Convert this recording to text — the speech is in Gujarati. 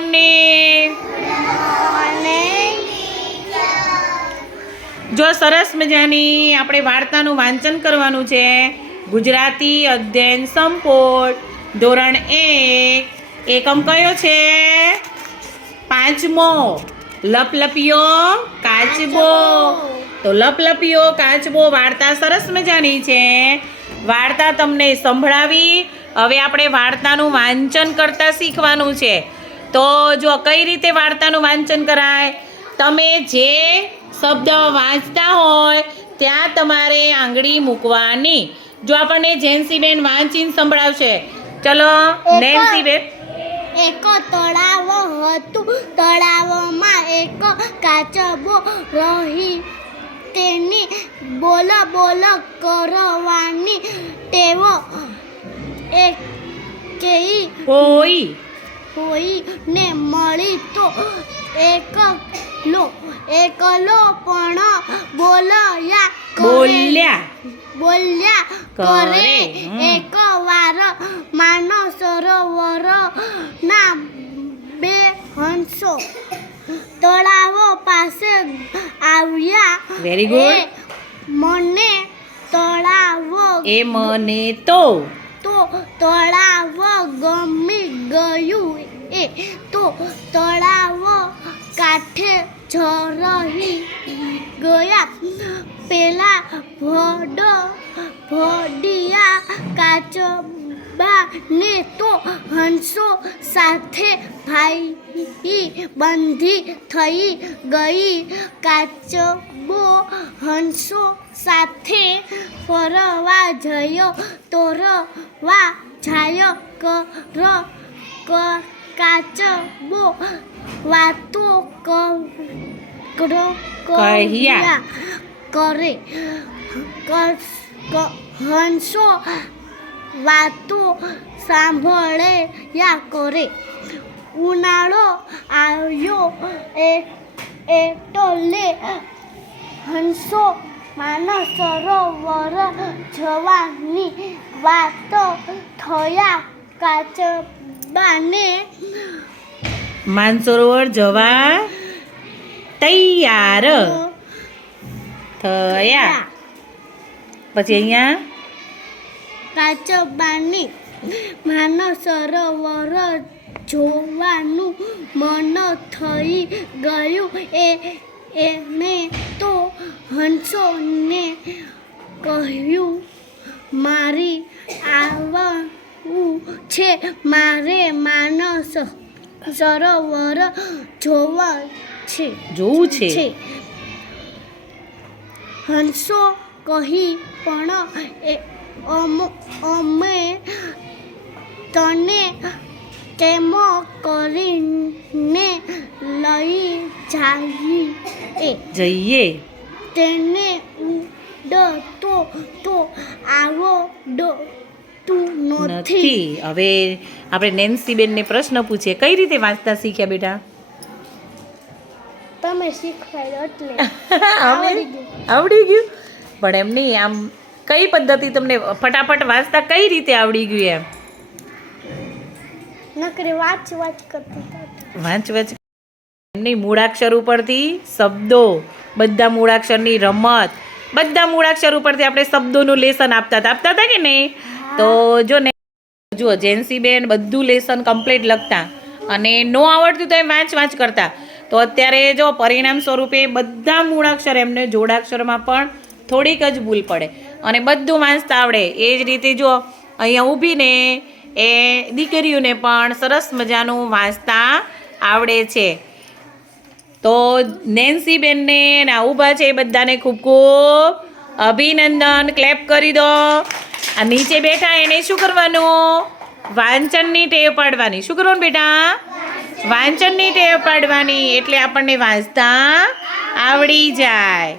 મોર્નિંગ જો સરસ મજાની આપણે વાર્તાનું વાંચન કરવાનું છે ગુજરાતી અધ્યયન સંપોટ ધોરણ એક એકમ કયો છે? પાંચમો. લપલપિયો કાચબો. તો લપલપિયો કાચબો વાર્તા સરસ મજાની છે. વાર્તા તમને સંભળાવી હવે આપણે વાર્તાનું વાંચન કરતા શીખવાનું છે. તો જો કઈ રીતે વાર્તાનું વાંચન કરાય? તમે જે શબ્દ વાંચતા હોય ત્યાં તમારે આંગળી મૂકવાની. જો આપણને જેન્સીબેન વાંચીને સંભળાવશે. ચલો નેન્સીબેન. એક તળાવ હતું. તળાવમાં એક કાચબો રહી. તેની બોલ બોલ કરવાની. ટેવો એક કેઈ કોઈ કોઈને મળી તો એકલો એકલો પણ બોલયા. બોલ્યા બોલ્યા કરે. એકવાર માનો સરોવર ના બે હંસો તળાવો પાસે આવ્યા વેરી ગુડ મને તળાવો એ મને તો તળાવ ગમી ગયું એ તો તળાવ કાંઠે જરહી ગયા. પેલા ભડો ભડિયા કાચબા ને તો હંસો સાથે ભાઈ બંધી થઈ ગઈ કાચબો હંસો સાથે ફરવા જયો તોરવા જાય કર કાચબો વાતો કહ્યા. કરે હંસો વાતો સાંભળ્યા કરે. ઉનાળો આવ્યો એ એટલે હંસો માનસ સરોવર જવાની વાત થયા કાચબાને. માનસરોવર જવા તૈયાર. થયા. પછી અહીંયા? કાચબાની માનસ સરોવર જોવાનું મન થઈ ગયું. એ એને તો હંસોને કહ્યું મારી આવવું છે મારે માનસ સરોવર જોવા છે. જોવું છે. હંસો કહી પણ એ અમ- તને તેમો કરીને લઈ જઈએ. જઈએ. તેને ઉડતો તો આવડતું નથી. નથી. હવે આપણે નેન્સીબેનને પ્રશ્ન પૂછીએ. કઈ રીતે વાંચતા શીખ્યા બેટા? તમે શીખવાય એટલે. આવડી ગયું? પણ એમ નહીં આમ કઈ પદ્ધતિ તમને ફટાફટ વાંચતા કઈ રીતે આવડી ગયું એમ? નકરી વાંચ વાંચ કરતી વાંચ વાંચ. એમની મૂળાક્ષર ઉપરથી શબ્દો બધા મૂળાક્ષરની રમત બધા મૂળાક્ષર ઉપરથી આપણે શબ્દોનું લેસન આપતા હતા. આપતા હતા કે નહીં? તો જો ને જુઓ જેન્સીબેન બધું લેસન કમ્પ્લીટ લખતા અને નો આવડતું તો એ વાંચ વાંચ કરતા. તો અત્યારે જો પરિણામ સ્વરૂપે બધા મૂળાક્ષર એમને જોડાક્ષરમાં પણ થોડીક જ ભૂલ પડે. અને બધું વાંચતા આવડે. એ જ રીતે જો અહીંયા ઊભીને એ દીકરીઓને પણ સરસ મજાનું વાંચતા આવડે છે. તો નેન્સી બેનને આ ઊભા છે એ બધાને ખૂબ ખૂબ અભિનંદન. ક્લેપ કરી દો. આ નીચે બેઠા એને શું કરવાનું? વાંચનની ટેવ પાડવાની. શું કરવાનું બેટા? વાંચનની ટેવ પાડવાની. એટલે આપણને વાંચતા આવડી જાય.